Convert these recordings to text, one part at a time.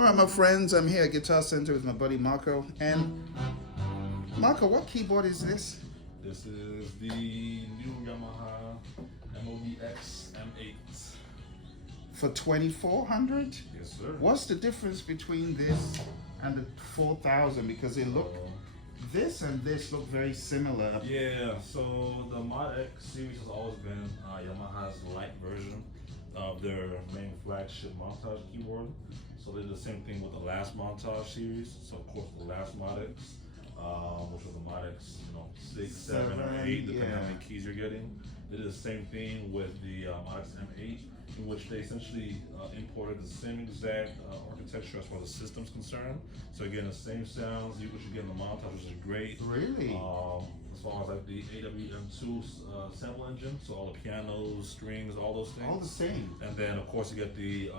All right, my friends, I'm here at Guitar Center with my buddy Marco. And Marco, what keyboard is this? This is the new Yamaha MODX M8. For 2,400? Yes, sir. What's the difference between this and the 4,000? Because it look, this and this look very similar. Yeah, so the MODX series has always been Yamaha's light version of their main flagship montage keyboard. So they did the same thing with the last montage series. So of course the last MODX, which was the MODX, 6, 7, or 8, depending on how many keys you're getting. They did the same thing with the MODX M8, in which they essentially imported the same exact architecture as far as the system's concerned. So again, the same sounds which you get in the montage, which is great. Really? As far as like the AWM2 sample engine, so all the pianos, strings, all those things. All the same. And then of course you get the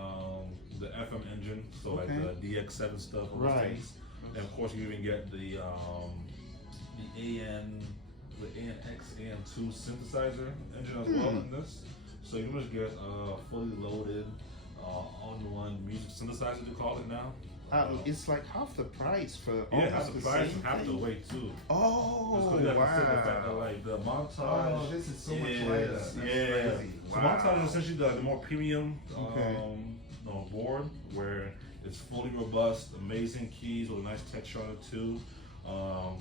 FM engine, so like the DX7 stuff, all those things. And of course you even get the ANX AN2 synthesizer engine as well in this. So you can just get a fully loaded on-one music synthesizer, they call it now. It's like half the price for half the price and half the weight too. Oh, wow! wow! The fact that, like the montage. Oh, this is so much lighter. That's crazy. So montage is essentially the more premium board where it's fully robust, amazing keys with a nice texture on it too.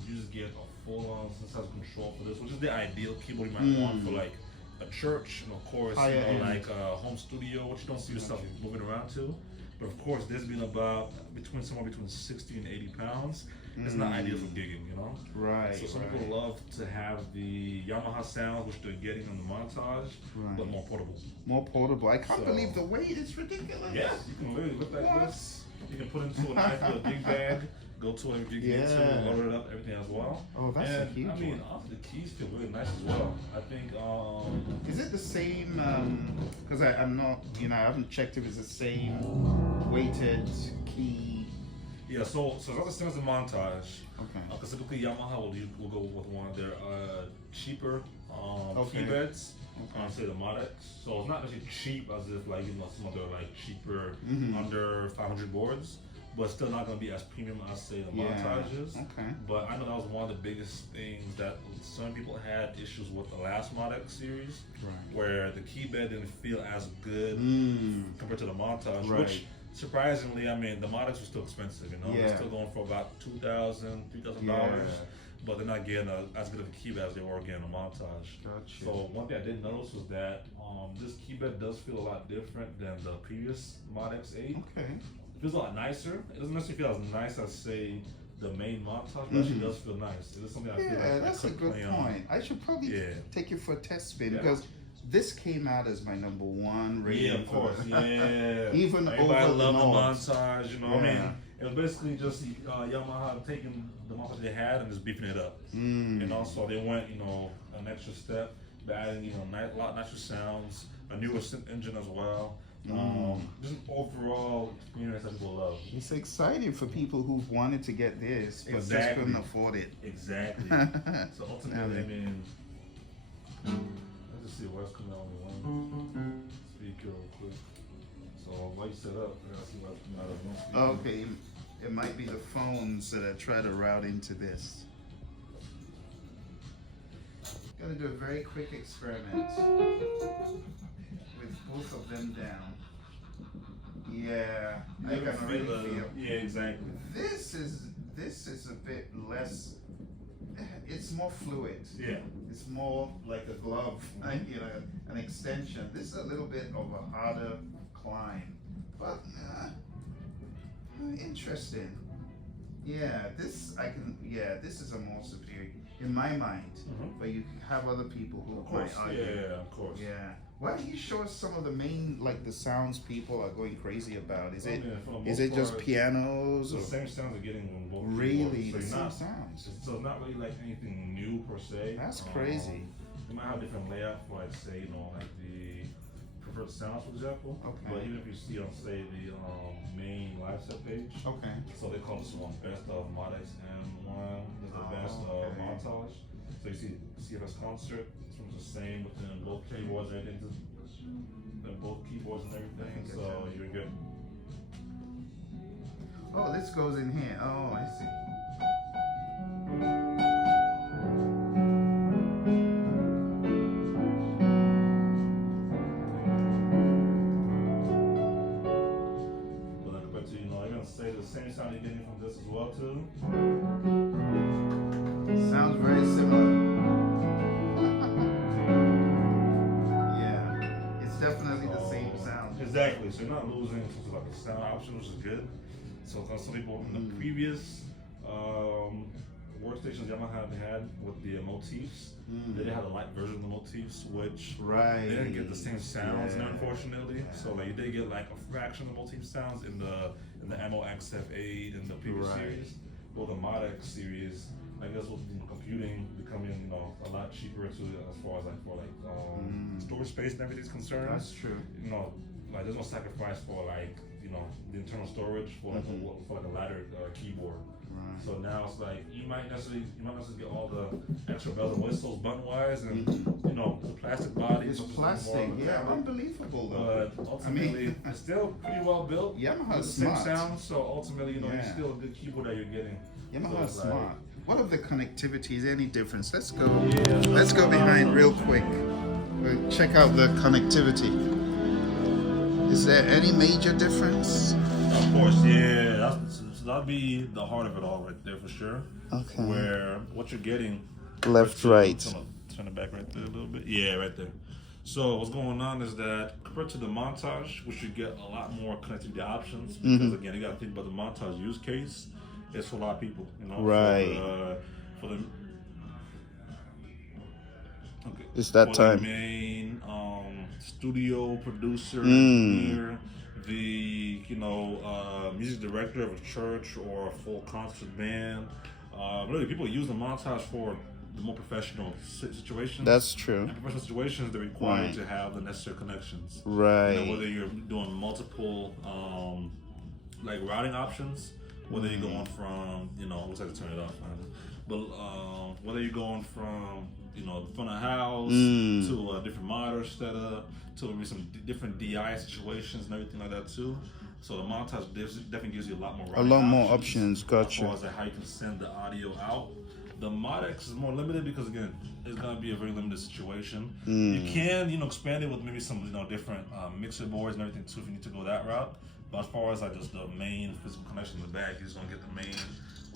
You just get a full-on synthesizer control for this, which is the ideal keyboard you might want for like a church, and of course, like a home studio, which you don't see yourself moving around to. But of course, this being about somewhere between 60 and 80 pounds, it's not ideal for gigging, Right. So some people love to have the Yamaha sound, which they're getting on the montage, but more portable. More portable. I can't believe the weight. It's ridiculous. Yeah, you can literally look like this. You can put it into a nice little gig bag. Go to whatever you get to, load it up, everything as well. Oh, that's a huge one. I mean, the keys feel really nice as well. I think. Is it the same? Because I'm not, I haven't checked if it's the same weighted key. Yeah, so it's not the same as the montage. Okay. Because typically Yamaha will go with one of their cheaper keybeds. Say the MODX. So it's not actually cheap as if like some other like cheaper under 500 boards. But still not going to be as premium as say the montages. Okay. But I know that was one of the biggest things that some people had issues with the last MODX series, where the keybed didn't feel as good compared to the montage. Which surprisingly, I mean, the MODX was still expensive. They're still going for about $2,000, $3,000. But they're not getting as good of a keybed as they were getting a montage. Gotcha. So one thing I did notice was that this keybed does feel a lot different than the previous MODX 8. Okay. It feels a lot nicer. It doesn't necessarily feel as nice as say the main montage, but actually does feel nice. It is something I feel like that's a good point. I should probably take it for a test spin because this came out as my #1 rating. Yeah, of course. Even everybody over loved the notes. montage. I mean, it was basically just Yamaha taking the montage they had and just beefing it up. And also they went, an extra step by adding, a lot nicer sounds, a newer synth engine as well. Just an overall experience that people love. It's exciting for people who've wanted to get this but just couldn't afford it. Exactly. So ultimately, I mean, let's just see what's coming out of one speaker real quick. So while you set up, I gotta see what's coming out of one speaker. Okay, it might be the phones that I try to route into this. Gonna do a very quick experiment with both of them down. Yeah, I can already feel. Yeah, exactly. This is a bit less. It's more fluid. Yeah. It's more like a glove, an extension. This is a little bit of a harder climb, but interesting. Yeah, this is a more superior in my mind. But you have other people who might argue. Yeah, of course. Yeah. Why don't you show us some of the main, like the sounds people are going crazy about? Is it just pianos? The same sounds are getting on both. Really, the same sounds. So it's not really like anything new per se. That's crazy. You might have different layout for like say, like the preferred sounds, for example. Okay. But even if you see on say the main live set page. Okay. So they call this one best of MODXM1. This is the best of montage. So you see CFS concert. This one's the same within both keyboards and everything. Both keyboards and everything. So you're good. Oh, this goes in here. Oh, I see. But like, but you know, you're gonna say the same sound you're getting from this as well too. Sounds very similar. Yeah, it's definitely the same sound. Exactly. So you're not losing in terms of like the sound option, which is good. So some people in the previous workstations Yamaha had with the motifs, they did have a light version of the motifs, which Right. they didn't get the same sounds, Yeah. unfortunately. Yeah. So like you did get like a fraction of the motif sounds in the MOXF8 in the previous Right. series. Well, the MODX series, I guess with computing becoming a lot cheaper to as far as like for storage space and everything's concerned. That's true. Like there's no sacrifice for like the internal storage for like a ladder keyboard. Right. So now it's like you might necessarily get all the extra bells and whistles button wise and the plastic body. It's so just plastic, more of a yeah, fabric. unbelievable though. But ultimately, it's still pretty well built. Yamaha's It's the same smart. sound, so ultimately, Yeah. it's still a good keyboard that you're getting. Yamaha's So it's like- smart. What of the connectivity? Is there any difference? Let's go. Yeah, Let's go behind real quick. We'll check out the connectivity. Is there any major difference? Of course, yeah. That'd be the heart of it all right there for sure. Okay. Where what you're getting. Left, right. Turn it back right there a little bit. Yeah, right there. So what's going on is that compared to the montage, we should get a lot more connectivity options because again, you got to think about the montage use case. It's for a lot of people, Right. For the okay. It's that for time. The main studio producer, engineer, the music director of a church or a full concert band. Really, people use the montage for the more professional situations. That's true. In professional situations, they're required Right. to have the necessary connections. Right. Whether you're doing multiple like routing options, whether you're going from looks like to turn it off, but whether you're going from front of house to a different monitor setup to maybe some different DI situations and everything like that too. So the montage definitely gives you a lot more A routing lot more options. as Gotcha. far as like how you can send the audio out. The MODX is more limited because again, it's gonna be a very limited situation. You can expand it with maybe some different mixer boards and everything too if you need to go that route. But as far as like just the main physical connection in the back, you're just gonna get the main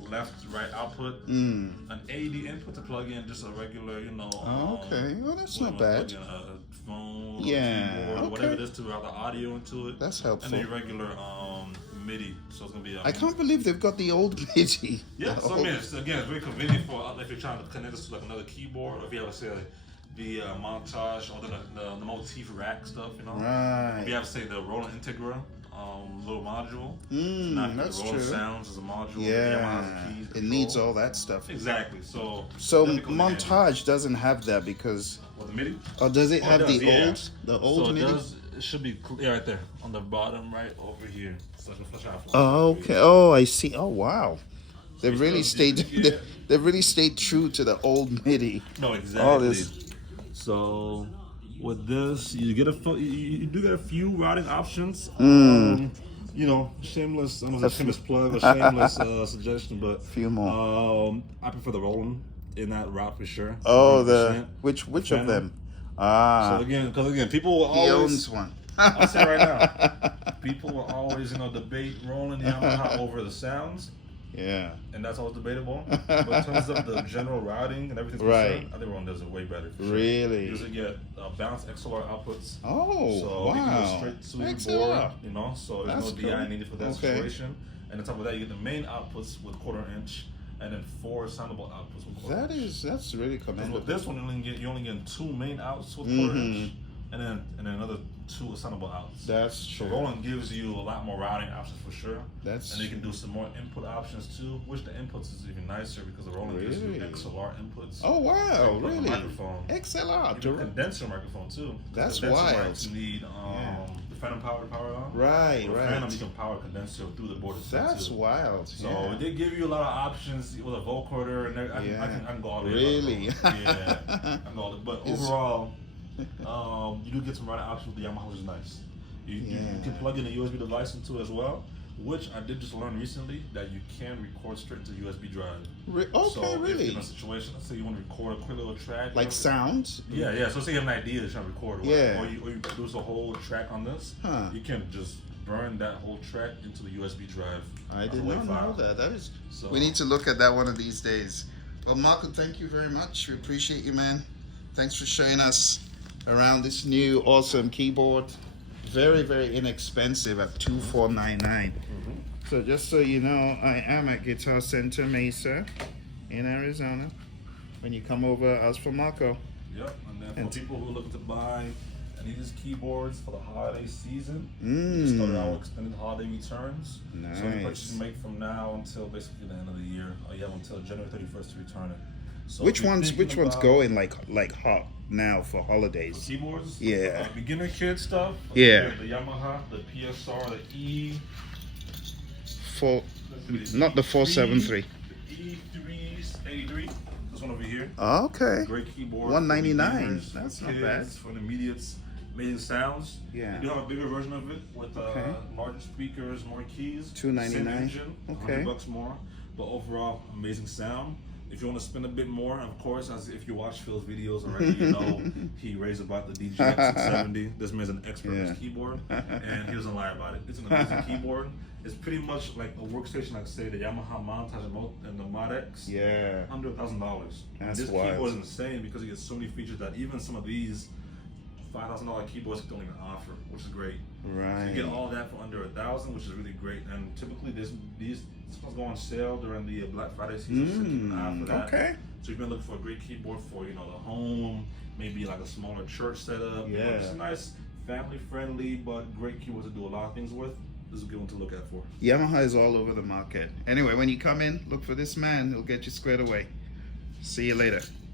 left right output, an AD input to plug in just a regular Oh, okay. Well, that's not plug bad. in a phone, Yeah, or keyboard, okay. whatever it is to route the audio into it. That's And helpful. then your regular MIDI, so it's gonna be. I can't believe they've got the old MIDI. Yeah, so I mean, it's very convenient for if you're trying to connect this to like another keyboard, or if you have say the montage or the motif rack stuff, If you Right. have say the Roland Integra little module, That's the Roland true. Sounds is a module. Yeah. Yamaha's keys, It needs control. all that stuff. Exactly. So So that becomes handy. montage doesn't have that because, Well, the MIDI. or does it Oh, have it does, the yeah. old So MIDI? it should be right there on the bottom right over here. So I can flash out. Oh, okay. Oh, I see. Oh, wow. They've really still- stayed. yeah. They've really stayed true to the old MIDI. No, exactly. All this. So with this, you do get a few routing options. Shameless. I don't know if it's a shameless plug or shameless suggestion, but Few more. I prefer the Roland in that route for sure. Oh, 100%. which of Phantom. them? So Ah, because people will he always. owns one. I'll say right now, people will always debate Roland Yamaha over the sounds. Yeah. And that's always debatable. But in terms of the general routing and everything, Right. I think Roland does it way better. For sure. Really? You usually get balanced XLR outputs. Oh, So you can wow. go straight to the Excellent. board, so there's That's no DI cool. needed for that Okay. situation. And on top of that, you get the main outputs with 1/4 inch, and then 4 soundable outputs with 1/4 inch. That's really And commendable. with this one, you only get 2 main outs with 1/4 inch, and then another 2 assignable outs. That's So true. Roland gives you a lot more routing options for sure. That's And they can do some more input options too, which the inputs is even nicer because the Roland gives you Really? XLR inputs. Oh, wow. Plug the Really? microphone. XLR. Even direct- condenser microphone too. That's Condenser wild. mics, you need the Phantom power to power on. Right, With Phantom, right. you can power condenser through the board itself That's too. wild. So yeah. they give you a lot of options with a vocoder, and I can go all the way. Really? Yeah. I can go all the, but It's- overall, you do get some routing options with the Yamaha, which is nice. You Yeah. can plug in a USB device into it as well. which I did just learn recently that you can record straight into the USB drive. Okay, so if really? you're in a situation, let's say you want to record a quick little track. Like sound? Yeah. So say you have an idea you're trying to record, Yeah. or you produce a whole track on this, you can just burn that whole track into the USB drive. I did not know that. That is. So, we need to look at that one of these days. Well, Marco, thank you very much. We appreciate you, man. Thanks for showing us around this new awesome keyboard. Very, very inexpensive at $2,499. So just so you know, I am at Guitar Center Mesa in Arizona. When you come over, ask for Marco. Yep, and then for people who are looking to buy any of these keyboards for the holiday season, we started our extended holiday returns. Nice. So any purchase you make from now until basically the end of the year, or you have until January 31st to return it. So which ones going like hot now for holidays? Keyboards? Yeah. Beginner kit stuff? Yeah. The Yamaha, the PSR, the E. Not the 473. The E383. This one over here. Oh, okay. Great keyboard. $199. That's not bad. For intermediates, amazing sounds. Yeah. They do have a bigger version of it with larger speakers, more keys. $299. Same engine, Okay. $100 more, but overall amazing sound. If you want to spend a bit more, of course, as if you watch Phil's videos already, you know he raves about the DGX 670. This man's an expert on this keyboard, and he doesn't lie about it. It's an amazing keyboard. It's pretty much like a workstation, like say the Yamaha Montage and the MODX. Yeah. Under $1,000. That's this wild. keyboard is insane because it gets so many features that even some of these $5,000 keyboards don't even offer, which is great. Right. So you get all that for under $1,000, which is really great. And typically these ones go on sale during the Black Friday season. For that. Okay. So you've been looking for a great keyboard for the home, maybe like a smaller church setup. Yeah. Just a nice family-friendly but great keyboard to do a lot of things with. This is a good one to look at for. Yamaha is all over the market. Anyway, when you come in, look for this man. He'll get you squared away. See you later.